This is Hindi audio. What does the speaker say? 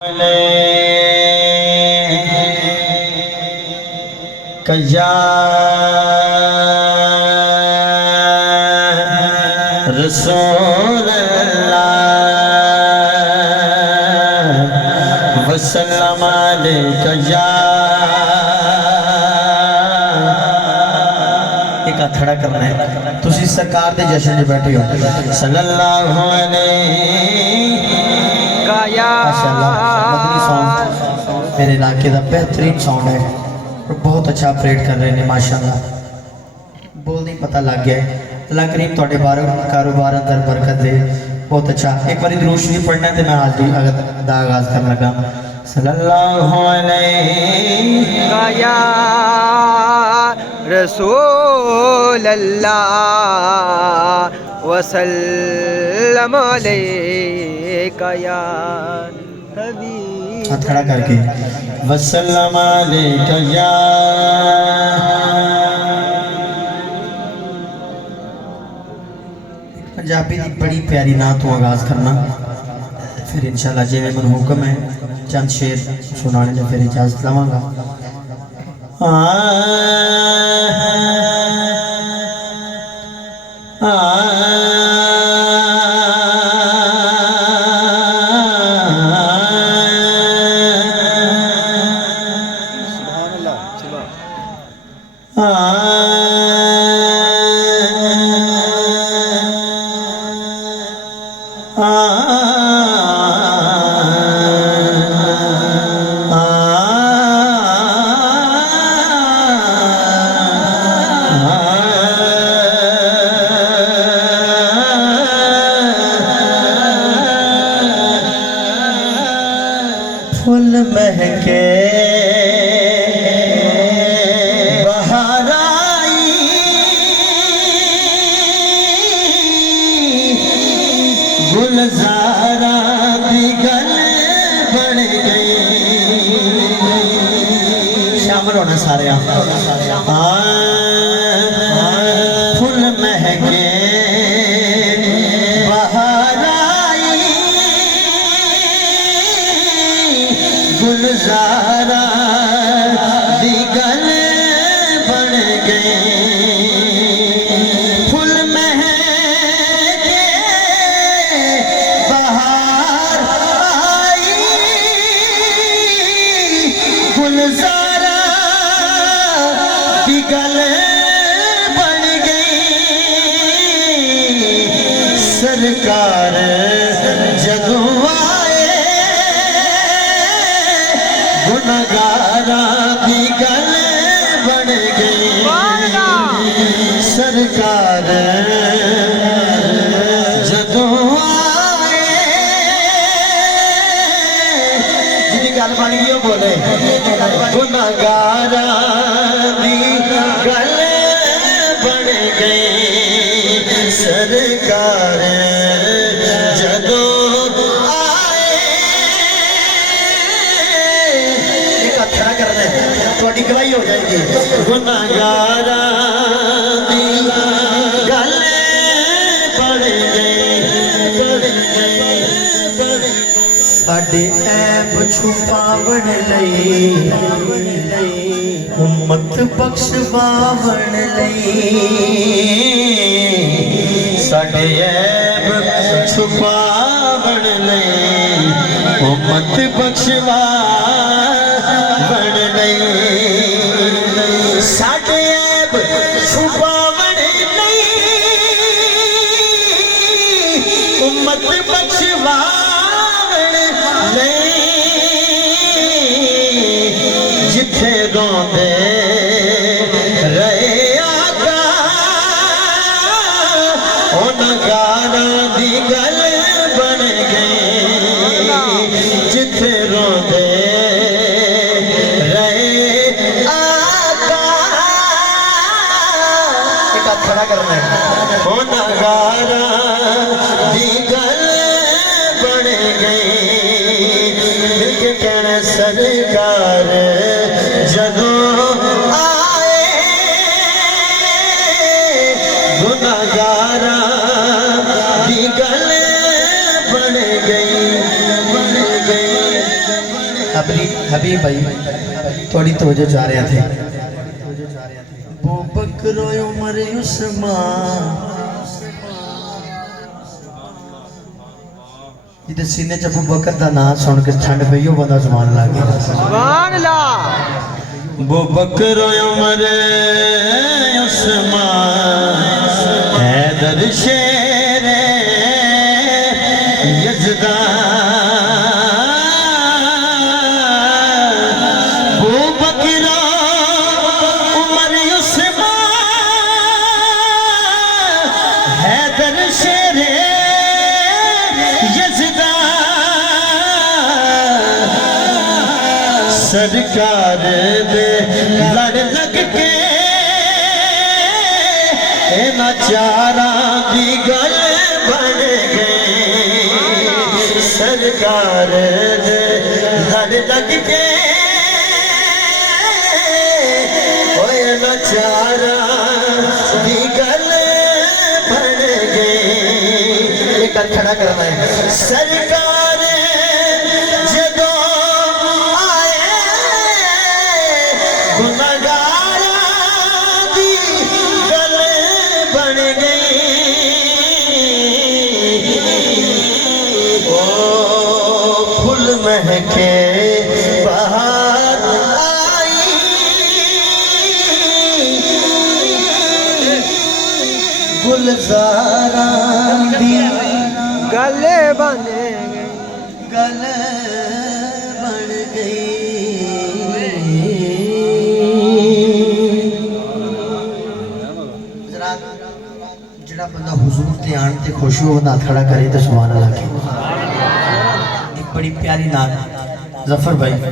कया रसूल अल्लाह वसल्लम अलैका। एक हाथ खड़ा करना है। तुसी सरकार दे जश्न च बैठे हो। सल्लल्लाहु अलैका या मदनी सॉन्ग मेरे इलाके का बेहतरीन सॉन्ग है और बहुत अच्छा ऑपरेट कर रहे हैं माशाल्लाह। बोल नहीं पता लग गया है। अल्लाह करीम थोड़े बार कारोबार अंदर बरकत दे। बहुत अच्छा। एक बार दुरूद शरीफ पढ़ना है तो मैं हाजिरी दा आगाज करने लगा। सल्लल्लाहु अलैका या रसूल अल्लाह वसल्लम अलैका या हबीब। हाथ खड़ा करके वसल्लम अलैका या। पंजाबी की बड़ी प्यारी नात तो आगाज करना, फिर इंशाल्लाह जिवें मैनूं हुक्म है चंद शेर सुनाने में फिर इजाजत लवांगा। फूल महके बहार आई, गुलजारा दी गल बन गई। शामिल होना सारे। फूल महके गुलजारा दी गल बन गए। फुल महके बहार आई, गुलजारा दी गल बन गई। सरकार जदों गुनहगारा दी गल बन गई। सरकार जदों आए, जिहदी गल बन गई वो बोले। गुनहगारा दी गल बन गई। सरकार जदों थोड़ी गवाही हो जाएगी। गुनहगारा दी गल बन गई। साडे ऐब छुपावन लई, उम्मत बख्शवावन लई। साडे ऐब छुपावन लई, उम्मत बख्शवावन लई। साडे ऐब छुपावन लई, उम्मत बख्शवावन लई। जिथे रोंदे रहे आका, उन्हां गाना दी गल बन गई। जिथे रोंदे खड़ा करना है। गुनहगारा दी गल बन गई। फिर कहना सरकार जदों आए, गुनहगारा दी गल बन गई। हबीब भाई थोड़ी तवज्जो चाह रहे थे। वो बकरो उमर उस्मान जिदे सीने च अबू बकर दा नाम सुन के ठंड पई ओ बंदा जुबान लग गया। सुभान अल्लाह। वो बकरो उमर उस्मान हैदर शेर यज़दान। वो बकरो उमर उस्मान हैदर शेर यज़दान। सरकार दे लड़ लग के नाचारा दी गल बन गई। सरकार दे लड़ लग के ओए नाचारा दी गल बन गई। एक हाथ खड़ा करना है। सरकार जदों आए गुनाहगारा दी गल बन गई। ओ फूल महके बाहर आई गुलजारा दी गले बने गल बन गई। जड़ा बंदा हुजूर ते आन ते खुश हो बंदा हाथ खड़ा करे तो सुभान अल्लाह के। एक बड़ी प्यारी नात जफर भाई